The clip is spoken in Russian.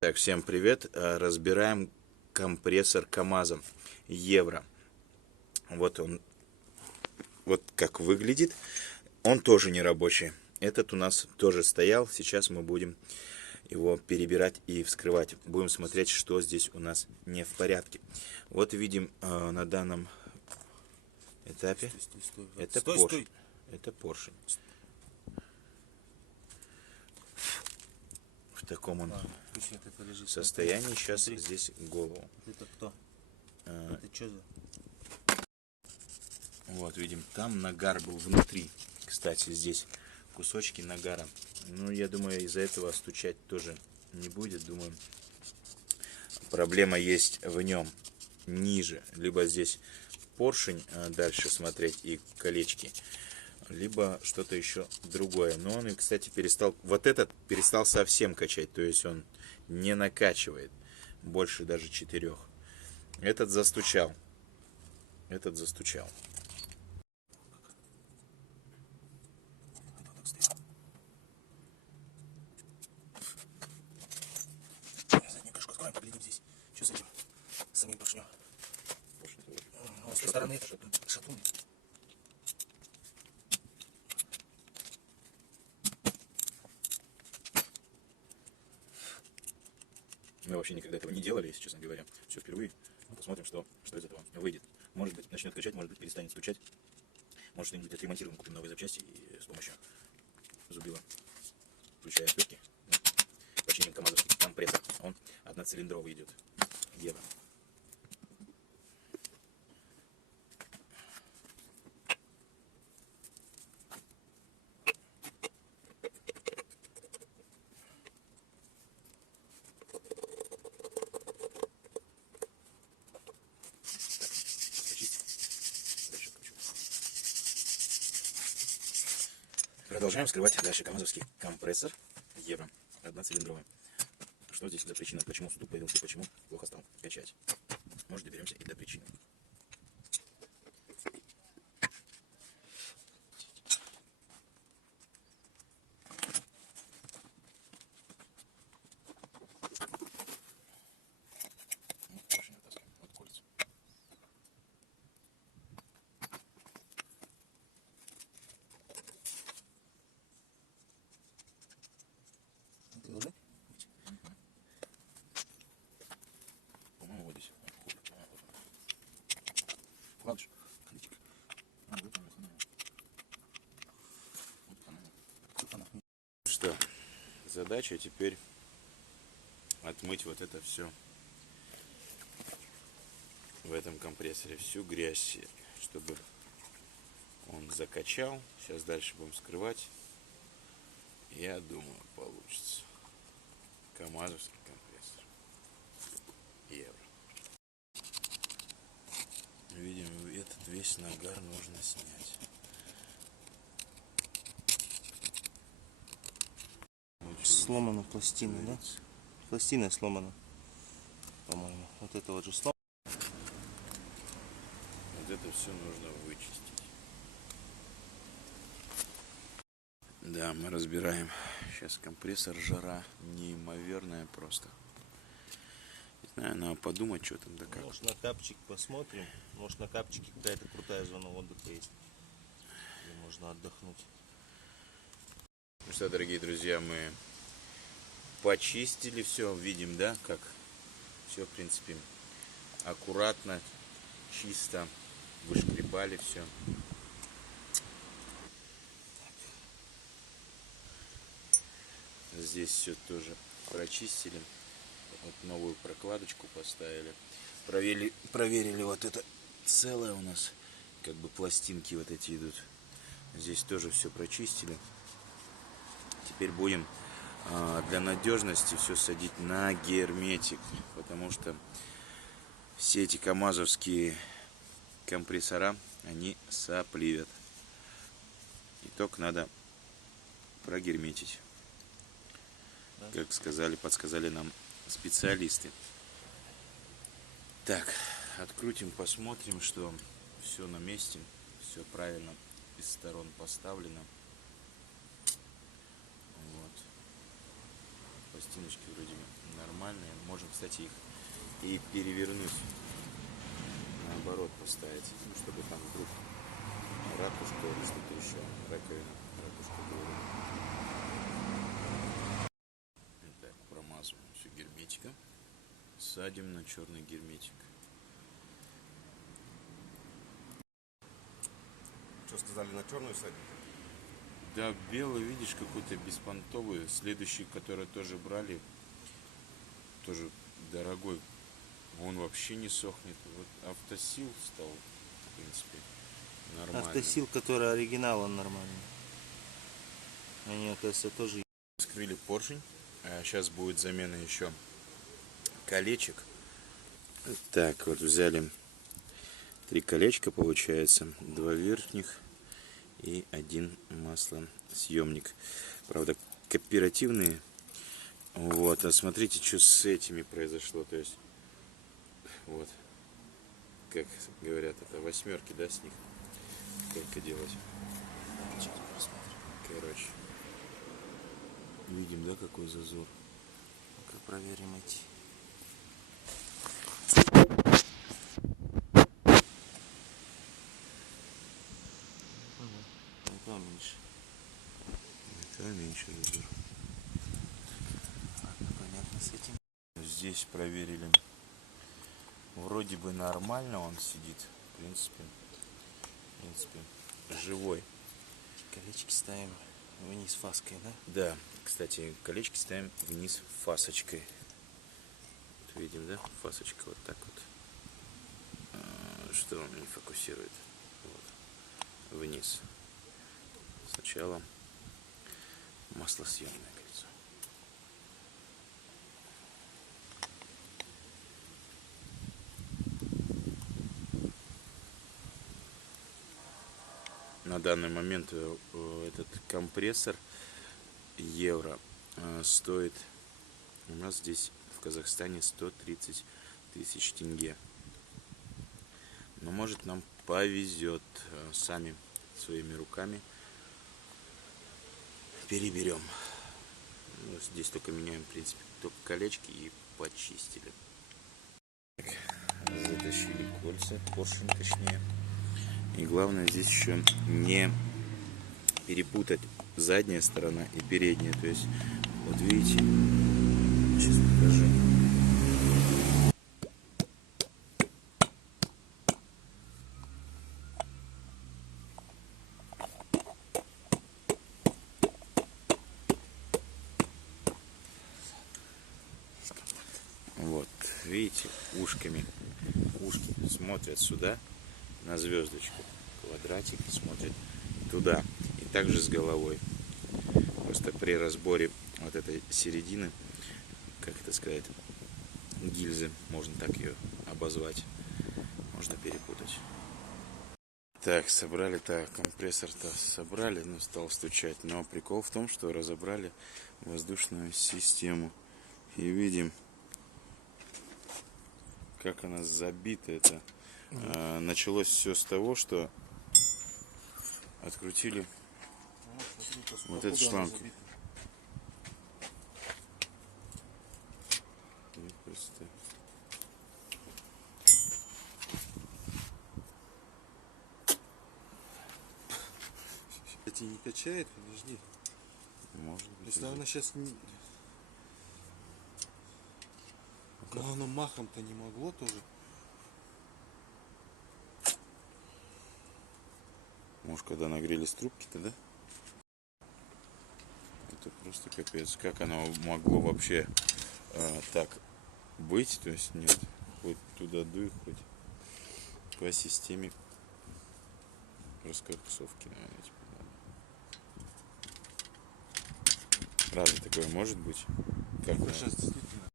Так, всем привет. Разбираем компрессор КамАЗа Евро. Вот он, вот как выглядит. Он тоже не рабочий. Этот у нас тоже стоял. Сейчас мы будем его перебирать и вскрывать. Будем смотреть, что здесь у нас не в порядке. Вот видим на данном этапе. Это поршень. Это поршень. В таком он состоянии. Сейчас здесь голову. Это кто? Это что за? Вот, видим, там нагар был внутри. Кстати, здесь кусочки нагара. Ну, я думаю, из-за этого стучать тоже не будет. Думаю, проблема есть в нем ниже. Либо здесь поршень дальше смотреть и колечки, либо что-то еще другое. Но он, кстати, перестал, вот этот перестал совсем качать. То есть он не накачивает больше даже 4. Этот застучал. Этот застучал. Заднюю крышку откроем, поглядим здесь. Что с этим? С самим поршнем. С той стороны это шатун. Мы вообще никогда этого не делали, если честно говоря. Все впервые. Посмотрим, что из этого выйдет. Может быть, начнет качать, может быть, перестанет стучать. Может, что-нибудь отремонтируем, купим новые запчасти и с помощью зубила, включая отвертки, починим КамАЗовский компрессор. Он одноцилиндровый идет. Евро. Продолжаем вскрывать дальше КамАЗовский компрессор Евро, одноцилиндровый. Что здесь за причина? Почему стук появился? Почему плохо стал качать? Может, доберемся и до причины. По-моему, вот здесь. Вкладыш. Что? Задача теперь отмыть вот это все в этом компрессоре, всю грязь, чтобы он закачал. Сейчас дальше будем скрывать. Я думаю, получится. КамАЗовский компрессор Евро. Видим, этот весь нагар нужно снять. Сломана пластина, да? Пластина сломана, по-моему. Вот это вот же сломано. Вот это все нужно вычистить. Да, мы разбираем. Сейчас компрессор, жара неимоверная просто. Не знаю, надо подумать, что там да как. Может, на капчик посмотрим. Может, на капчике какая-то крутая зона отдыха есть. Где можно отдохнуть. Ну что, дорогие друзья, мы почистили все. Видим, да, как все, в принципе, аккуратно, чисто. Вышкребали все. Здесь все тоже прочистили. Вот новую прокладочку поставили. Проверили вот это целое у нас. Как бы пластинки вот эти идут. Здесь тоже все прочистили. Теперь будем для надежности все садить на герметик. Потому что все эти камазовские компрессора, они сопливят. Итог надо прогерметить. Как сказали, подсказали нам специалисты. Так, открутим, посмотрим, что все на месте, все правильно из сторон поставлено. Вот. Пластиночки вроде нормально. Можно, кстати, их и перевернуть. Наоборот поставить, ну, чтобы там вдруг ракушка или что-то еще, раковина, ракушка была. Так, промазываем все герметиком, садим на черный герметик. Что сказали, на черную садить? Да, белый, видишь, какой-то беспонтовый. Следующий, который тоже брали, тоже дорогой. Он вообще не сохнет. Вот автосил стал, в принципе, нормально. Автосил, который оригинал, он нормальный. Они, оказывается, тоже... Скрыли поршень. Сейчас будет замена еще колечек. Так, вот взяли 3 колечка, получается. 2 верхних и 1 маслосъемник. Правда, кооперативные. Вот, а смотрите, что с этими произошло. То есть, вот, как говорят, это 8, да, с них? Сколько делать? Сейчас посмотрим. Короче, видим, да, какой зазор. Ну-ка проверим эти. Это меньше. Это меньше зазор. Ладно, понятно с этим. Здесь проверили. Вроде бы нормально он сидит. В принципе, живой. Колечки ставим вниз фаской, да? Да, кстати, колечки ставим вниз фасочкой. Вот видим, да? Фасочка вот так вот. Что он не фокусирует. Вот. Вниз. Сначала маслосъемное кольцо. На данный момент этот компрессор евро стоит у нас здесь в Казахстане 130 тысяч тенге. Но может нам повезет, сами своими руками переберем. Ну, здесь только меняем, в принципе, только колечки и почистили. Так, затащили кольца, поршень точнее. И главное здесь еще не перепутать задняя сторона и передняя. То есть, вот видите, сейчас покажу. Вот, видите, ушки смотрят сюда, на звездочку. Квадратик смотрит туда. И также с головой. Просто при разборе вот этой середины, как это сказать, гильзы, можно так ее обозвать, можно перепутать. Так, собрали, так, компрессор-то собрали, но стал стучать. Но прикол в том, что разобрали воздушную систему. И видим, как она забита. Это началось все с того, что открутили вот этот шланг. Эти не качает, подожди. Может быть. Если она сейчас не... Но оно махом-то не могло тоже. Может, когда нагрелись трубки-то, да? Это просто капец. Как оно могло вообще так быть? То есть нет. Хоть туда дуй, хоть по системе раскорпусовки, наверное, типа, надо. Разве такое может быть? Как Сейчас действительно.